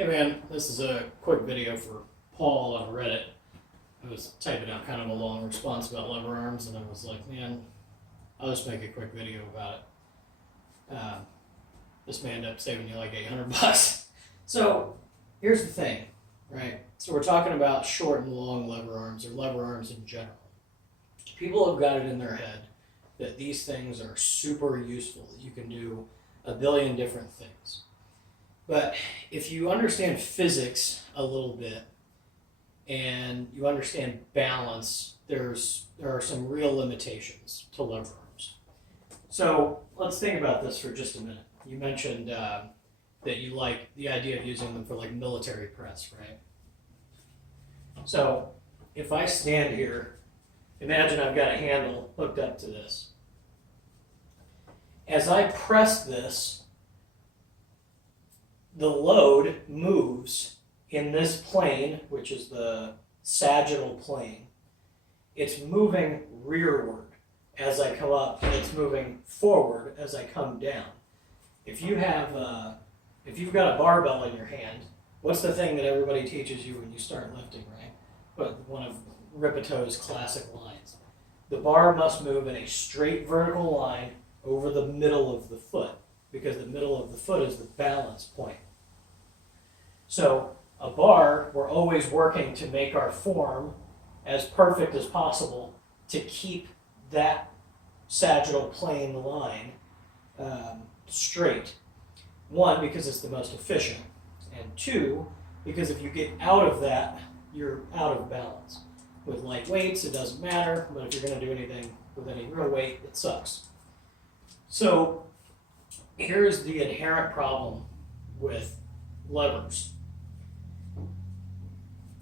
Hey man, this is a quick video for Paul on Reddit. I was typing out kind of a long response about lever arms, and I was like, man, I'll just make a quick video about it. This may end up saving you like $800. So here's the thing, right? So we're talking about short and long lever arms, or lever arms in general. People have got it in their head that these things are super useful. You can do a billion different things. But if you understand physics a little bit and you understand balance, there are some real limitations to lever arms. So let's think about this for just a minute. You mentioned that you like the idea of using them for like military press, right? So if I stand here, imagine I've got a handle hooked up to this. As I press this, the load moves in this plane, which is the sagittal plane. It's moving rearward as I come up, and it's moving forward as I come down. If you've got a barbell in your hand, what's the thing that everybody teaches you when you start lifting, right? But one of Ripeto's classic lines. The bar must move in a straight vertical line over the middle of the foot, because the middle of the foot is the balance point. So a bar, we're always working to make our form as perfect as possible to keep that sagittal plane line straight. One, because it's the most efficient, and two, because if you get out of that, you're out of balance. With light weights, it doesn't matter, but if you're going to do anything with any real weight, it sucks. So here's the inherent problem with levers.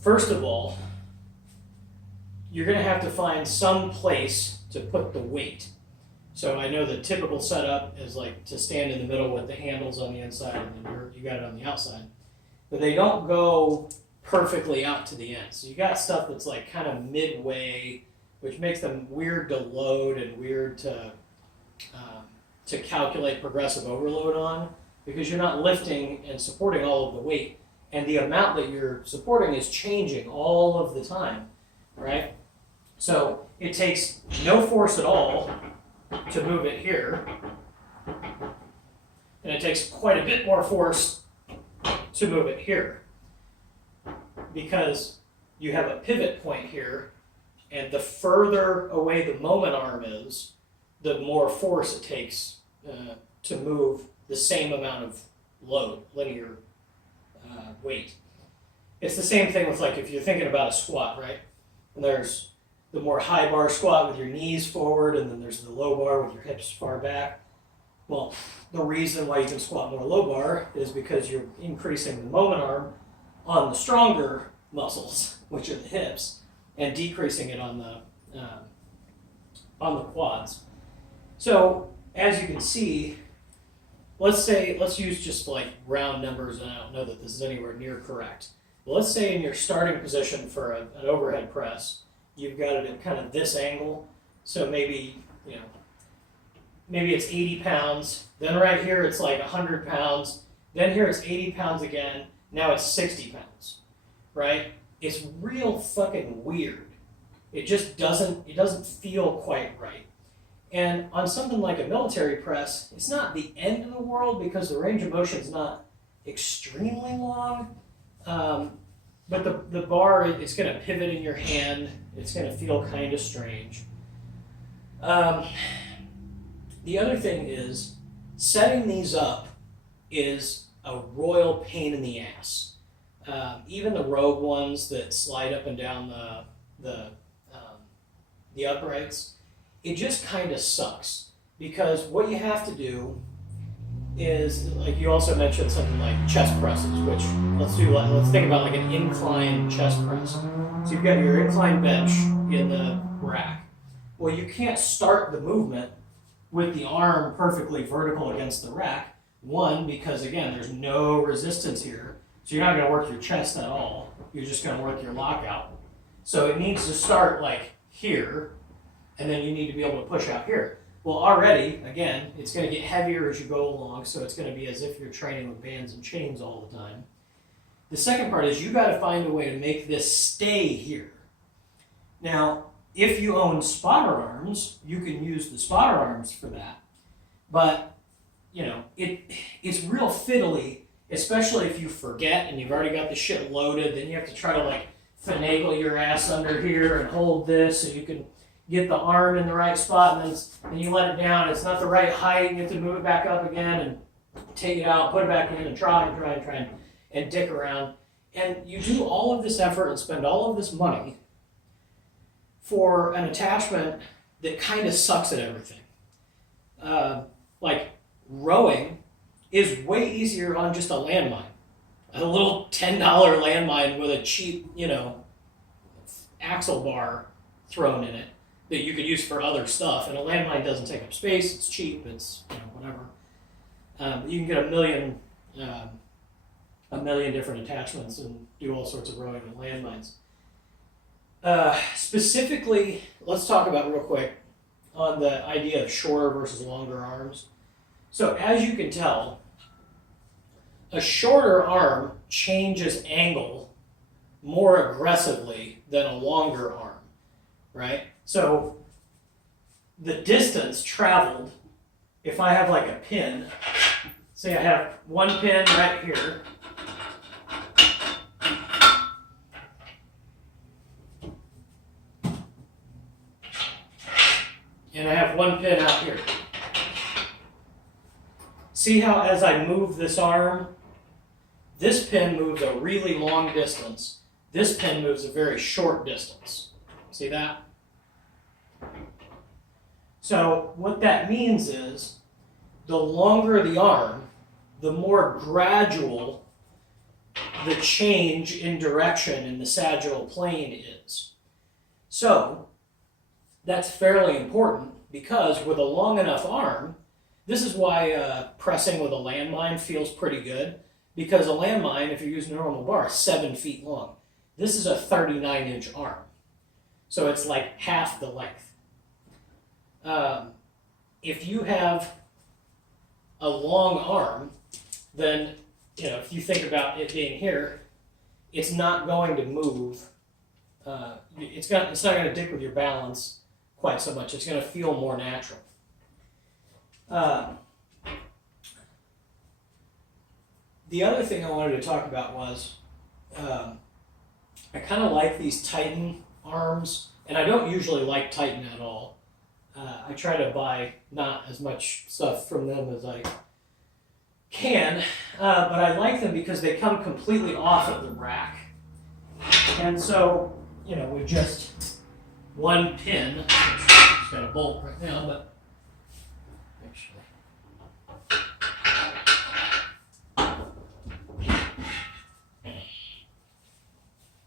First of all, you're going to have to find some place to put the weight. So I know the typical setup is like to stand in the middle with the handles on the inside, and then you got it on the outside. But they don't go perfectly out to the end. So you got stuff that's like kind of midway, which makes them weird to load and weird to calculate progressive overload on, because you're not lifting and supporting all of the weight, and the amount that you're supporting is changing all of the time, right? So it takes no force at all to move it here, and it takes quite a bit more force to move it here, because you have a pivot point here, and the further away the moment arm is, the more force it takes to move the same amount of load, linear weight. It's the same thing with, like, if you're thinking about a squat, right? And there's the more high bar squat with your knees forward, and then there's the low bar with your hips far back. Well, the reason why you can squat more low bar is because you're increasing the moment arm on the stronger muscles, which are the hips, and decreasing it on the quads. So as you can see, let's use just like round numbers, and I don't know that this is anywhere near correct. But let's say in your starting position for an overhead press, you've got it at kind of this angle. So maybe it's 80 pounds. Then right here it's like 100 pounds. Then here it's 80 pounds again. Now it's 60 pounds, right? It's real fucking weird. It just doesn't feel quite right. And on something like a military press, it's not the end of the world because the range of motion is not extremely long. But the bar, it's going to pivot in your hand. It's going to feel kind of strange. The other thing is, setting these up is a royal pain in the ass. Even the Rogue ones that slide up and down the uprights, it just kind of sucks, because what you have to do is, like, you also mentioned something like chest presses, which let's think about like an incline chest press. So you've got your incline bench in the rack. Well, you can't start the movement with the arm perfectly vertical against the rack. One, because again, there's no resistance here, so you're not going to work your chest at all. You're just going to work your lockout. So it needs to start like here, and then you need to be able to push out here. Well, already, again, it's going to get heavier as you go along, so it's going to be as if you're training with bands and chains all the time. The second part is you got to find a way to make this stay here. Now, if you own spotter arms, you can use the spotter arms for that. But, you know, it's real fiddly, especially if you forget and you've already got the shit loaded. Then you have to try to like finagle your ass under here and hold this so you can get the arm in the right spot, and then you let it down. It's not the right height. You have to move it back up again and take it out, put it back in, and try and dick around. And you do all of this effort and spend all of this money for an attachment that kind of sucks at everything. Like rowing is way easier on just a landmine. A little $10 landmine with a cheap, you know, axle bar thrown in it that you could use for other stuff. And a landmine doesn't take up space, it's cheap, it's, you know, whatever. You can get a million different attachments and do all sorts of rowing with landmines. Specifically, let's talk about real quick on the idea of shorter versus longer arms. So as you can tell, a shorter arm changes angle more aggressively than a longer arm, right? So the distance traveled, if I have like a pin, say I have one pin right here, and I have one pin out here. See how as I move this arm, this pin moves a really long distance. This pin moves a very short distance. See that? So what that means is the longer the arm, the more gradual the change in direction in the sagittal plane is. So that's fairly important because with a long enough arm, this is why pressing with a landmine feels pretty good, because a landmine, if you're using a normal bar, is 7 feet long. This is a 39-inch arm, so it's like half the length. If you have a long arm, then, you know, if you think about it being here, it's not going to move. It's not going to dick with your balance quite so much. It's going to feel more natural. The other thing I wanted to talk about was I kind of like these Titan arms, and I don't usually like Titan at all. I try to buy not as much stuff from them as I can, but I like them because they come completely off of the rack. And so, you know, with just one pin, which it's got a bolt right now, but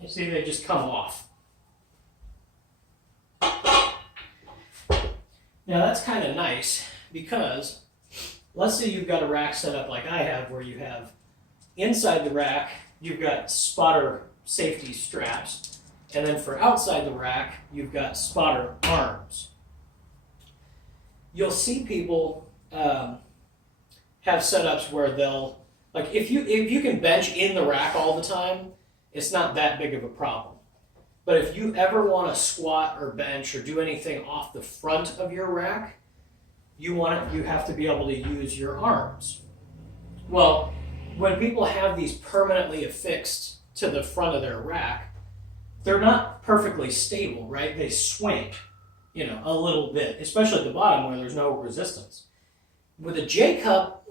you see, they just come off. Now that's kind of nice because let's say you've got a rack set up like I have, where you have inside the rack, you've got spotter safety straps, and then for outside the rack, you've got spotter arms. You'll see people have setups where they'll, like if you can bench in the rack all the time, it's not that big of a problem. But if you ever want to squat or bench or do anything off the front of your rack, you have to be able to use your arms. Well, when people have these permanently affixed to the front of their rack, they're not perfectly stable, right? They swing, you know, a little bit, especially at the bottom where there's no resistance. With a J-cup,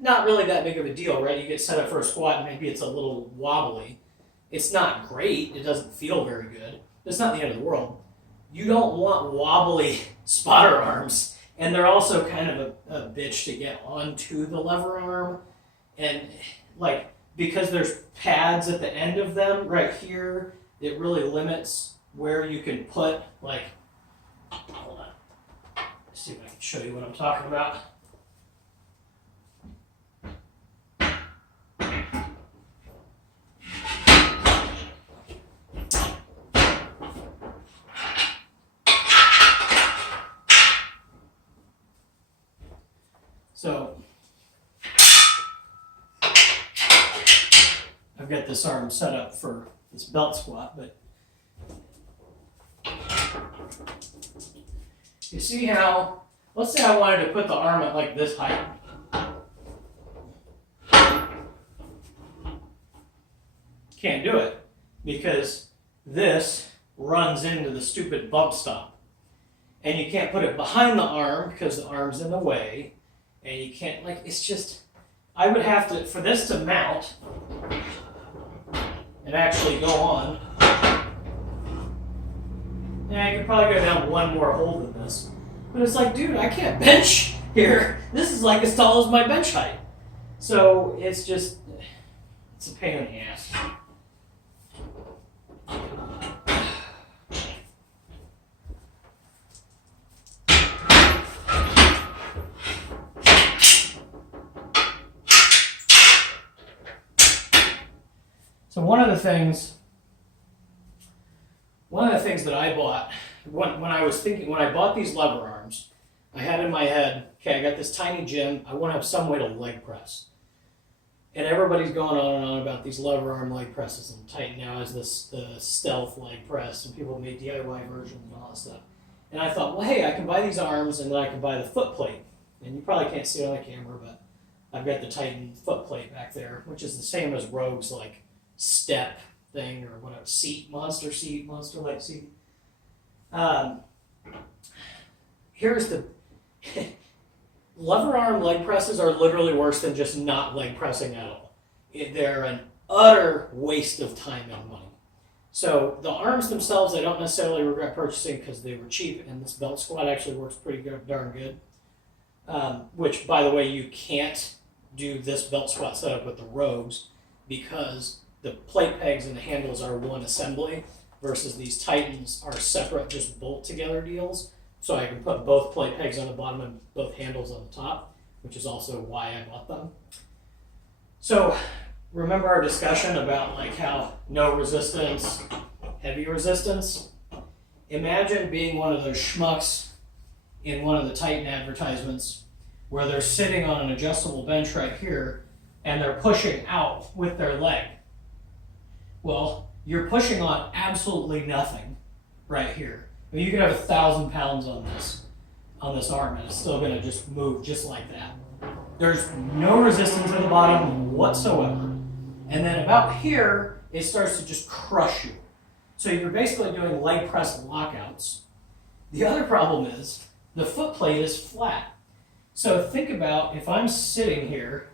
not really that big of a deal, right? You get set up for a squat and maybe it's a little wobbly. It's not great. It doesn't feel very good. It's not the end of the world. You don't want wobbly spotter arms, and they're also kind of a bitch to get onto the lever arm. And like, because there's pads at the end of them right here, it really limits where you can put, like, hold on. Let's see if I can show you what I'm talking about. So I've I've got this arm set up for this belt squat, but you see how, let's say I wanted to put the arm at like this height. Can't do it because this runs into the stupid bump stop. And you can't put it behind the arm because the arm's in the way. And you can't, like, it's just, I would have to, for this to mount and actually go on, yeah, I could probably go down one more hole than this. But it's like, dude, I can't bench here. This is like as tall as my bench height. So it's just, it's a pain in the ass. So one of the things that I bought, when I bought these lever arms, I had in my head, okay, I got this tiny gym, I want to have some way to leg press. And everybody's going on and on about these lever arm leg presses, and Titan now has the stealth leg press, and people make DIY versions and all that stuff. And I thought, well, hey, I can buy these arms, and then I can buy the foot plate. And you probably can't see it on the camera, but I've got the Titan foot plate back there, which is the same as Rogue's like step thing or whatever, monster leg seat. Here's the lever arm leg presses are literally worse than just not leg pressing at all. They're an utter waste of time and money. So the arms themselves, I don't necessarily regret purchasing because they were cheap, and this belt squat actually works pretty darn good. Which, by the way, you can't do this belt squat setup with the Rogues because the plate pegs and the handles are one assembly versus these Titans are separate, just bolt together deals. So I can put both plate pegs on the bottom and both handles on the top, which is also why I bought them. So remember our discussion about like how no resistance, heavy resistance? Imagine being one of those schmucks in one of the Titan advertisements where they're sitting on an adjustable bench right here and they're pushing out with their leg. Well, you're pushing on absolutely nothing right here. I mean, you could have 1,000 pounds on this arm and it's still going to just move just like that. There's no resistance at the bottom whatsoever. And then about here, it starts to just crush you. So you're basically doing leg press lockouts. The other problem is the foot plate is flat. So think about if I'm sitting here,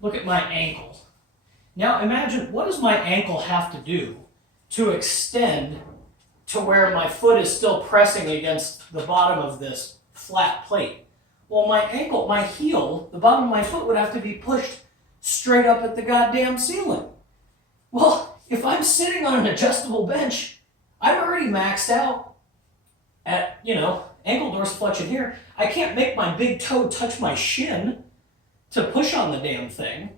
look at my ankle. Now imagine, what does my ankle have to do to extend to where my foot is still pressing against the bottom of this flat plate? Well, my ankle, my heel, the bottom of my foot would have to be pushed straight up at the goddamn ceiling. Well, if I'm sitting on an adjustable bench, I'm already maxed out at, ankle dorsiflexion here. I can't make my big toe touch my shin to push on the damn thing.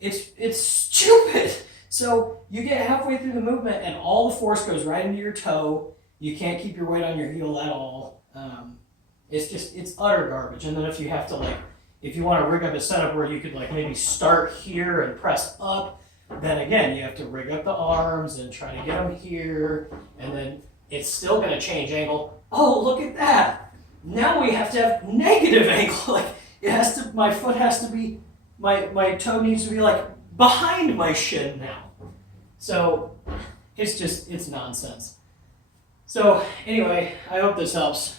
It's stupid. So you get halfway through the movement and all the force goes right into your toe. You can't keep your weight on your heel at all. It's utter garbage. And then if you have to if you want to rig up a setup where you could maybe start here and press up, then again, you have to rig up the arms and try to get them here. And then it's still going to change angle. Oh, look at that. Now we have to have negative angle. My foot has to be, my toe needs to be behind my shin now. So it's nonsense. So anyway, I hope this helps.